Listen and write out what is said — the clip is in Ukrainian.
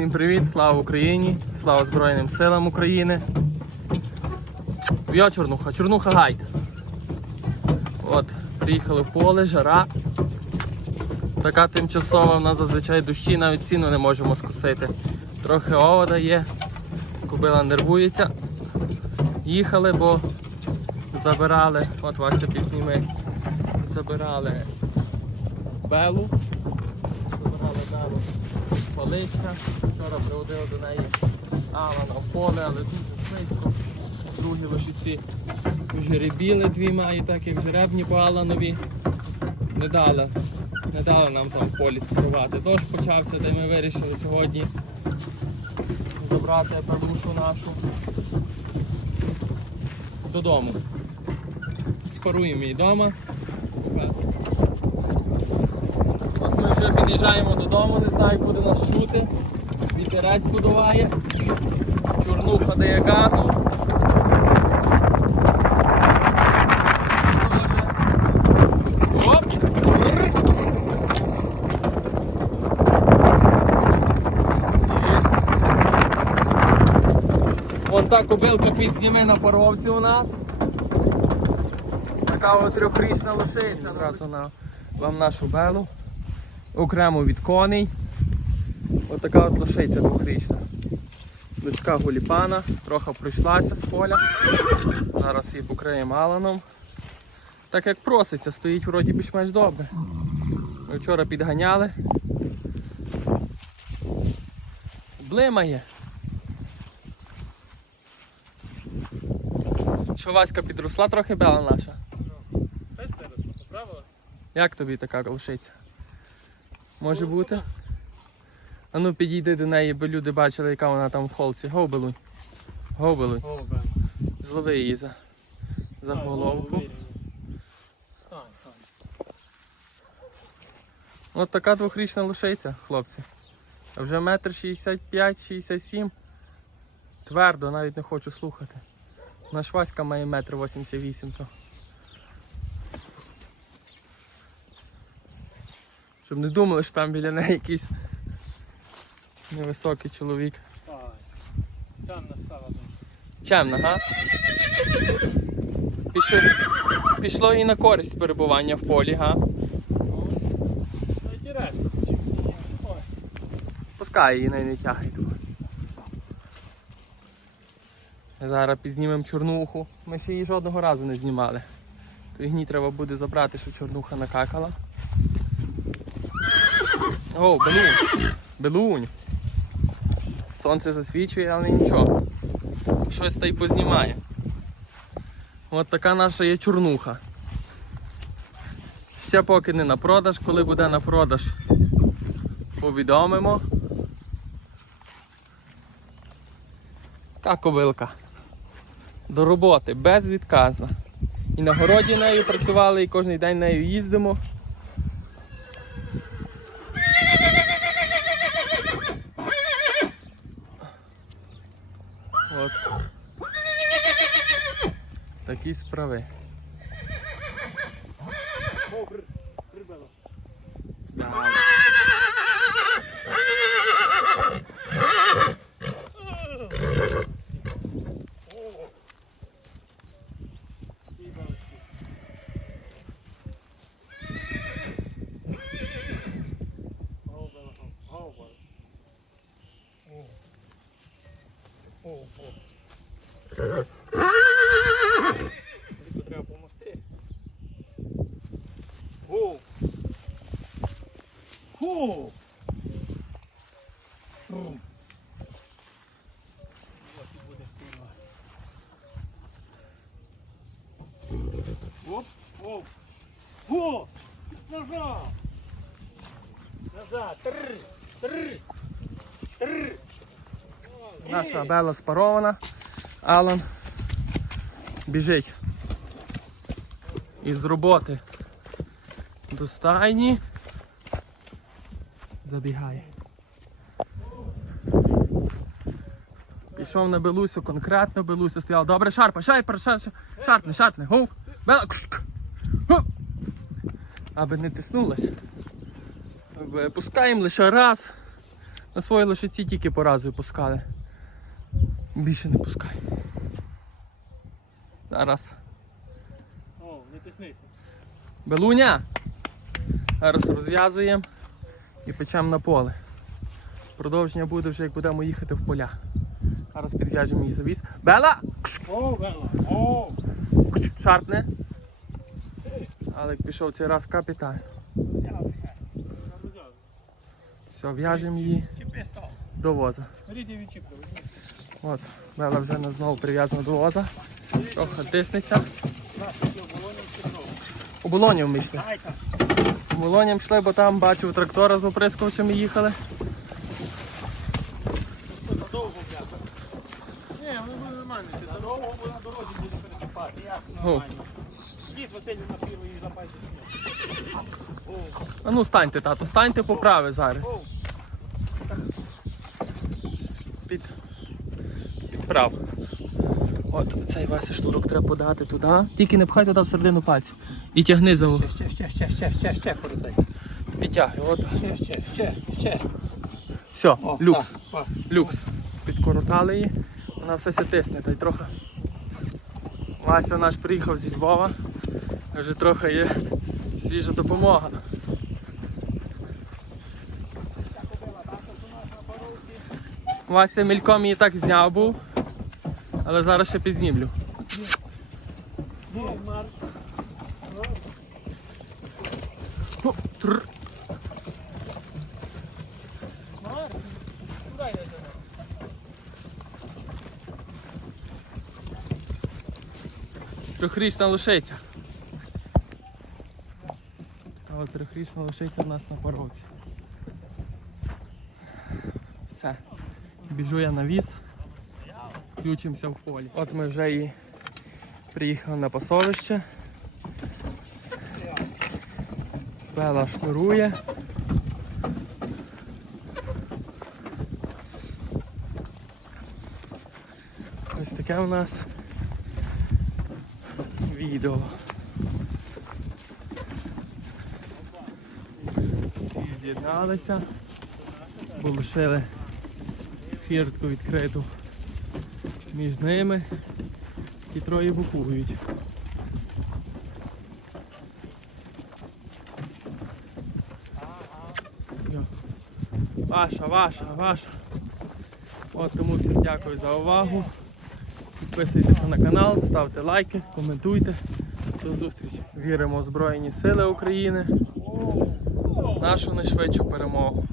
Всім привіт, слава Україні, слава Збройним силам України. Я Чорнуха, Чорнуха гайд. От, приїхали в поле, жара. Така тимчасова, в нас зазвичай дощі, навіть сіну не можемо скусити. Трохи овода є, кобила нервується. Їхали, бо забирали, от Вася підніми, забирали белу. Паличка. Вчора приводили до неї Алана в поле, але дуже швидко. Другі лошиці жеребіли дві має, так як жеребні по Аланові. Не дали. Не дали нам там в полі скерувати. Дощ почався, де ми вирішили сьогодні забрати пермушу нашу додому. Спаруємо її вдома. Вже під'їжджаємо додому, не знаю, куди нас чути. Вітерець подуває. Чорнуха дає газу. Вон та кобилка підзніми на паровці у нас. Така от трьохрічна лошиця. Одразу на вам нашу белу. Окремо від коней. Ось така от лошиця двохрічна. Дочка гуліпана, трохи пройшлася з поля. Зараз її покриємо аланом. Так як проситься, стоїть вроді більш-менш добре. Ми вчора підганяли. Блимає. Що Васька підросла трохи бела наша? Як тобі така лошиця? Може бути? А ну підійди до неї, бо люди бачили, яка вона там в холці. Гобелунь. Гобелунь. Злови її за, за головку. От така двохрічна лошиця, хлопці. Вже метр шістдесят п'ять, шістдесят сім. Твердо, навіть не хочу слухати. Наш Васька має метр вісімдесят вісім, то. Щоб не думали, що там біля неї якийсь невисокий чоловік. Темна стала. Чемна, га? Пішло, пішло і на користь перебування в полі, га? Ну. Ой, Пускай її не, не тягай тут. Зараз підзнімемо чорнуху. Ми ще її жодного разу не знімали. То гній треба буде забрати, щоб чорнуха накакала. О, белунь! Белунь! Сонце засвічує, але нічого. Щось та й познімає. От така наша є чорнуха. Ще поки не на продаж, коли буде на продаж, повідомимо. Така ковилка. До роботи, безвідказна. І на городі нею працювали, і кожен день нею їздимо. От. Такі справи. О, при- прибило. І балочки. Голубила, голубила. О. О, о. Тільки треба допомогти. О! О! Трум. Ось і буде курва. Оп, оп. О! Назад! Назад! Тррр! Тррр! Тррр! Наша бела спарована. Алан біжить із роботи до стайні. Забігає. Пішов на Белусю, конкретно Белуся стояла. Добре, шарпа, шарпа, шарпа, шарпне, шарпне, гоу. Бела. Аби не тиснулась. Випускаємо лише раз На свої лошиці тільки по разу пускали. Більше не пускай. Зараз. О, не тиснися. Белуня! Зараз розв'язуємо і печемо на поле. Продовження буде вже як будемо їхати в поля. Зараз підв'яжемо її завіс. Бела! О, Бела. О. Шарпне. Але як пішов цей раз капітально. Все, в'яжемо її до воза. От, Бела вже знову прив'язана до воза. Трохи тиснеться. У Болонів ми йшли. У Болонів йшли, бо там бачив трактора з оприскувачами їхали. Ні, воно буде нормально. Це на дорозі буде пересипати. Ясно, нормально. На фіру і запайся. А ну станьте, тато, станьте по праві зараз. Під, під. От цей Вася штурок треба подати туди. Тільки не пхай туди в середину пальців. І тягни за вух. Ще, ще, ще, ще, ще, ще, крутай. Підтягуй. От. Ще, ще, ще, ще. Все, О, люкс. так. Люкс. Підкоротали її. Вона все ся тисне, та й трохи. Вася наш приїхав зі Львова. Вже трохи є свіжа допомога. Вася мільком її так зняв був, але зараз ще пізнімлю. Трьохрічна лошиця. А от трьохрічна лошиця в нас на поровці. Все. Біжу я на віз. Включимося в полі. От ми вже і приїхали на пасовище. Бела шнурує. Ось таке у нас відео. Всі з'єдналися, полишили фіртку відкриту між ними і троє букують. Ваша, ваша, ваша. От тому всім дякую за увагу. Підписуйтеся на канал, ставте лайки, коментуйте. До зустрічі. Віримо в Збройні Сили України. Нашу найшвидшу перемогу.